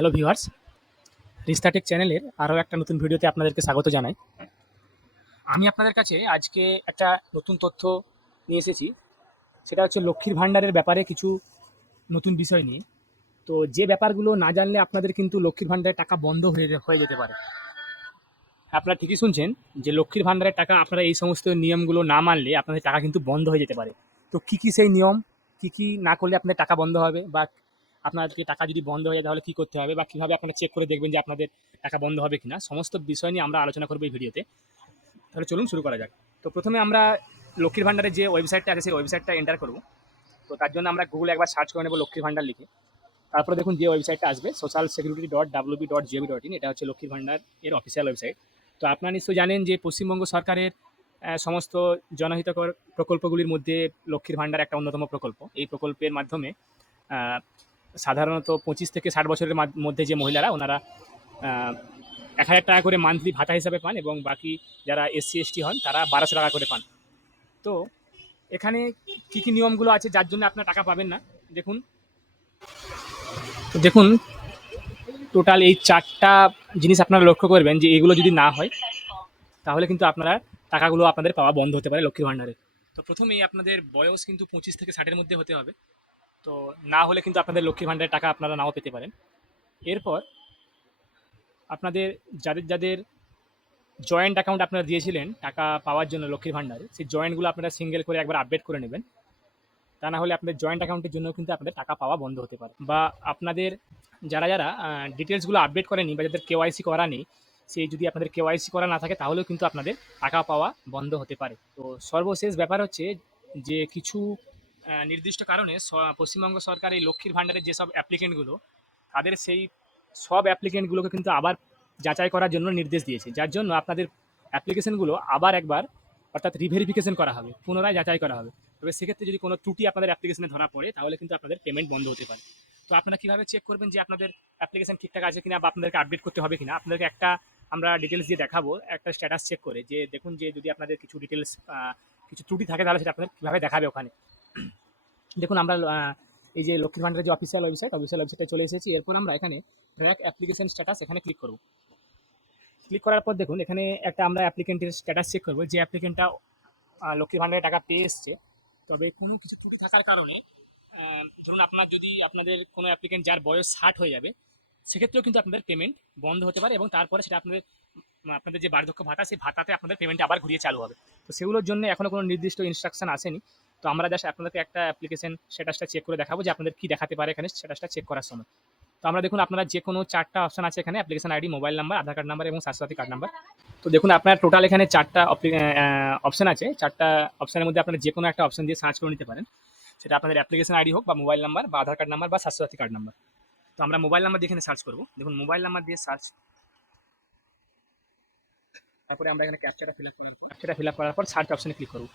Hello viewers, রিস্তাটেক চ্যানেলের আরও একটা নতুন ভিডিওতে আপনাদেরকে স্বাগত জানাই। আমি আপনাদের কাছে আজকে একটা নতুন তথ্য নিয়ে এসেছি। সেটা হচ্ছে লক্ষ্মীর ভাণ্ডারের ব্যাপারে কিছু নতুন বিষয় নিয়ে। তো যে ব্যাপারগুলো না জানলে আপনাদের কিন্তু লক্ষ্মীর ভাণ্ডারের টাকা বন্ধ হয়ে যেতে পারে। আপনারা ঠিকই শুনছেন যে লক্ষ্মীর ভাণ্ডারের টাকা আপনারা এই সমস্ত নিয়মগুলো না মানলে আপনাদের টাকা কিন্তু বন্ধ হয়ে যেতে পারে। তো কী সেই নিয়ম, কী না করলে আপনাদের টাকা বন্ধ হবে, বা আপনাদেরকে টাকা যদি বন্ধ হয়ে যায় তাহলে কী করতে হবে, বা কীভাবে আপনারা চেক করে দেখবেন যে আপনাদের টাকা বন্ধ হবে কিনা, সমস্ত বিষয় নিয়ে আমরা আলোচনা করবো এই ভিডিওতে। তাহলে চলুন শুরু করা যাক। তো প্রথমে আমরা লক্ষ্মীর ভাণ্ডারের যে ওয়েবসাইটটা আছে সেই ওয়েবসাইটটা এন্টার করব। তো তার জন্য আমরা গুগলে একবার সার্চ করে নেব লক্ষ্মীর ভাণ্ডার লিখে। তারপরে দেখুন যে ওয়েবসাইটটা আসবে social security.wb.gov.in, এটা হচ্ছে লক্ষ্মীর ভাণ্ডার এর অফিসিয়াল ওয়েবসাইট। তো আপনারা নিশ্চয়ই জানেন যে পশ্চিমবঙ্গ সরকারের সমস্ত জনহিতকর প্রকল্পগুলির মধ্যে লক্ষ্মীর ভাণ্ডার একটা অন্যতম প্রকল্প। এই প্রকল্পের মাধ্যমে সাধারণত 25 থেকে 60 বছরের মধ্যে যে মহিলারা, ওনারা 1000 টাকা করে মান্থলি ভাতা হিসাবে পান, এবং বাকি যারা SC/ST হন তারা 1200 টাকা করে পান। তো এখানে কী নিয়মগুলো আছে যার জন্য আপনারা টাকা পাবেন না, দেখুন দেখুন টোটাল এই 4টা জিনিস আপনারা লক্ষ্য করবেন যে এগুলো যদি না হয় তাহলে কিন্তু আপনারা টাকাগুলো আপনাদের পাওয়া বন্ধ হতে পারে লক্ষ্মীর ভাণ্ডারে। তো প্রথমেই আপনাদের বয়স কিন্তু 25 থেকে 60-এর মধ্যে হতে হবে। তো না হলে কিন্তু আপনাদের লক্ষ্মীর ভাণ্ডারের টাকা আপনারা নাও পেতে পারেন। এরপর আপনাদের যাদের জয়েন্ট অ্যাকাউন্ট আপনারা দিয়েছিলেন টাকা পাওয়ার জন্য লক্ষ্মীর ভাণ্ডারে, সেই জয়েন্টগুলো আপনারা সিঙ্গেল করে একবার আপডেট করে নেবেন। তা না হলে আপনাদের জয়েন্ট অ্যাকাউন্টের জন্য কিন্তু আপনাদের টাকা পাওয়া বন্ধ হতে পারে। বা আপনাদের যারা ডিটেলসগুলো আপডেট করেনি বা যাদের কেওয়াইসি করা নেই, সেই যদি আপনাদের কেওয়াইসি করা না থাকে তাহলেও কিন্তু আপনাদের টাকা পাওয়া বন্ধ হতে পারে। তো সর্বশেষ ব্যাপার হচ্ছে যে কিছু নির্দিষ্ট কারণে পশ্চিমবঙ্গ সরকার এই লক্ষ্মীর ভাণ্ডারের যেসব অ্যাপ্লিকেন্টগুলো, তাদের সেই সব অ্যাপ্লিকেন্টগুলোকে কিন্তু আবার যাচাই করার জন্য নির্দেশ দিয়েছে, যার জন্য আপনাদের অ্যাপ্লিকেশনগুলো আবার একবার অর্থাৎ রিভেরিফিকেশন করা হবে, পুনরায় যাচাই করা হবে। তবে সেক্ষেত্রে যদি কোনো ত্রুটি আপনাদের অ্যাপ্লিকেশনে ধরা পড়ে তাহলে কিন্তু আপনাদের পেমেন্ট বন্ধ হতে পারে। তো আপনারা কীভাবে চেক করবেন যে আপনাদের অ্যাপ্লিকেশন ঠিকঠাক আছে কিনা বা আপনাদেরকে আপডেট করতে হবে কিনা? আপনাদেরকে একটা আমরা ডিটেলস দিয়ে দেখাবো, একটা স্ট্যাটাস চেক করে, যে দেখুন যে যদি আপনাদের কিছু ডিটেলস কিছু ত্রুটি থাকে তাহলে সেটা আপনাদের কীভাবে দেখাবে ওখানে। দেখুন আমরা এই যে লক্ষ্মীর ভাণ্ডারের যে অফিসিয়াল ওয়েবসাইটে চলে এসেছি। এরপর আমরা এখানে ট্র্যাক অ্যাপ্লিকেশন স্ট্যাটাস এখানে ক্লিক করব। ক্লিক করার পর দেখুন এখানে একটা আমরা অ্যাপ্লিকেন্টের স্ট্যাটাস চেক করবো, যে অ্যাপ্লিকেন্টটা লক্ষ্মীর ভাণ্ডারে টাকা পেয়ে এসছে। তবে কোনো কিছু ত্রুটি থাকার কারণে ধরুন আপনাদের কোনো অ্যাপ্লিকেন্ট যার বয়স 60 হয়ে যাবে, সেক্ষেত্রেও কিন্তু আপনাদের পেমেন্ট বন্ধ হতে পারে, এবং তারপরে সেটা আপনাদের যে বার্ধক্য ভাতা, সেই ভাতাতে আপনাদের পেমেন্ট আবার ঘুরিয়ে চালু হবে। তো সেগুলোর জন্য এখনও কোনো নির্দিষ্ট ইনস্ট্রাকশন আসেনি। তো আমরা জাস্ট আপনাদেরকে একটা অ্যাপ্লিকেশন স্ট্যাটাসটা চেক করে দেখাবো যে আপনাদের কী দেখাতে পারে এখানে স্ট্যাটাসটা চেক করার সময়। তো আমরা দেখুন আপনারা যে কোনো 4টা অপশন আছে এখানে: অ্যাপ্লিকেশন আইডি, মোবাইল নাম্বার, আধার কার্ড নাম্বার এবং স্বাস্থ্যসাথী কার্ড নাম্বার। তো দেখুন আপনার টোটাল এখানে 4টা অপশন আছে। 4টা অপশনের মধ্যে আপনারা যে কোনো একটা অপশন দিয়ে সার্চ করে নিতে পারেন, সেটা আপনাদের অ্যাপ্লিকেশন আইডি হোক, বা মোবাইল নাম্বার, বা আধার কার্ড নাম্বার, বা স্বাস্থ্যসাথী কার্ড নাম্বার। তো আমরা মোবাইল নাম্বার দিয়ে এখানে সার্চ করবো। দেখুন মোবাইল নাম্বার দিয়ে সার্চ, তারপরে আমরা এখানে ক্যাপচাটা ফিল আপ করার পর সার্চ অপশনে ক্লিক করবো।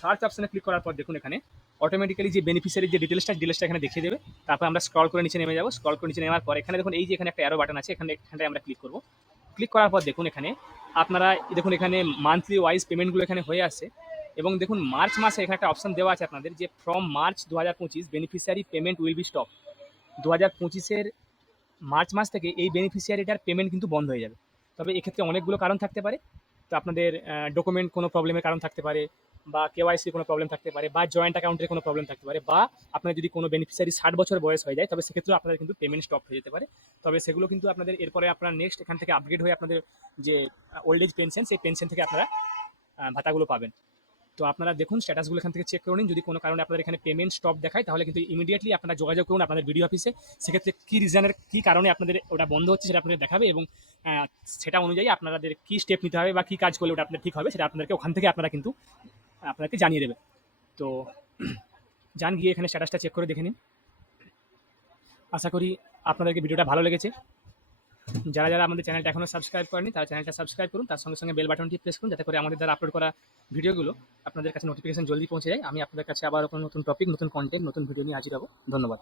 সার্চ অপশনে ক্লিক করার পর দেখুন এখানে অটোমেটিক্যালি যে বেনিফিশিয়ারির যে ডিটেলসটা এখানে দেখিয়ে দেবে। তারপর আমরা স্ক্রল করে নিচে নেমে যাবো। স্ক্রল করে নিচে নেওয়ার পর এখানে দেখুন এই যে এখানে একটা অ্যারো বাটন আছে, এখানটায় আমরা ক্লিক করবো। ক্লিক করার পর দেখুন এখানে আপনারা দেখুন এখানে মান্থলি ওয়াইজ পেমেন্টগুলো এখানে হয়ে আসছে, এবং দেখুন মার্চ মাসে এখানে একটা অপশন দেওয়া আছে আপনাদের, যে from March 2025 beneficiary payment will be stop. 2025-এর মার্চ মাস থেকে এই বেনিফিশিয়ারিটার পেমেন্ট কিন্তু বন্ধ হয়ে যাবে। তবে এক্ষেত্রে অনেকগুলো কারণ থাকতে পারে। তো আপনাদের ডকুমেন্ট কোনো প্রবলেমের কারণ থাকতে পারে, বা কেওয়াইসির কোনো প্রবলেম থাকতে পারে, বা জয়েন্ট অ্যাকাউন্টের কোনো প্রবলেম থাকতে পারে, বা আপনার যদি কোনো বেনিফিশিয়ারি 60 বছর বয়স হয়ে যায় তবে সেক্ষেত্রেও আপনাদের কিন্তু পেমেন্ট স্টপ হয়ে যেতে পারে। তবে সেগুলো কিন্তু আপনাদের এরপরে আপনারা নেক্সট এখান থেকে আপগ্রেড হয়ে আপনাদের যে ওল্ড এজ পেনশন, সেই পেনশন থেকে আপনারা ভাতাগুলো পাবেন। তো আপনারা দেখুন স্ট্যাটাসগুলো এখান থেকে চেক করে নিন। যদি কোনো কারণে আপনাদের এখানে পেমেন্ট স্টপ দেখায় তাহলে কিন্তু ইমিডিয়েটলি আপনারা যোগাযোগ করুন আপনাদের বিডিও অফিসে। সেক্ষেত্রে কী কারণে আপনাদের ওটা বন্ধ হচ্ছে সেটা আপনাদের দেখাবে, এবং সেটা অনুযায়ী আপনাদের কী স্টেপ নিতে হবে বা কী কাজ করলে ওটা আপনাদের ঠিক হবে সেটা আপনাদেরকে ওখান থেকে আপনাদেরকে জানিয়ে দেবে। তো যান গিয়ে এখানে স্ট্যাটাসটা চেক করে দেখে নিন। আশা করি আপনাদেরকে ভিডিওটা ভালো লেগেছে। যারা আমাদের চ্যানেলটা এখনও সাবস্ক্রাইব করেনি তারা চ্যানেলটা সাবস্ক্রাইব করুন, তার সঙ্গে সঙ্গে বেল বাটনটি প্রেস করুন, যাতে করে আমাদের দ্বারা আপলোড করা ভিডিওগুলো আপনাদের কাছে নোটিফিকেশন জলদি পৌঁছে যায়। আমি আপনাদের কাছে আবার কোনো নতুন টপিক, নতুন কন্টেন্ট, নতুন ভিডিও নিয়ে হাজির হব। ধন্যবাদ।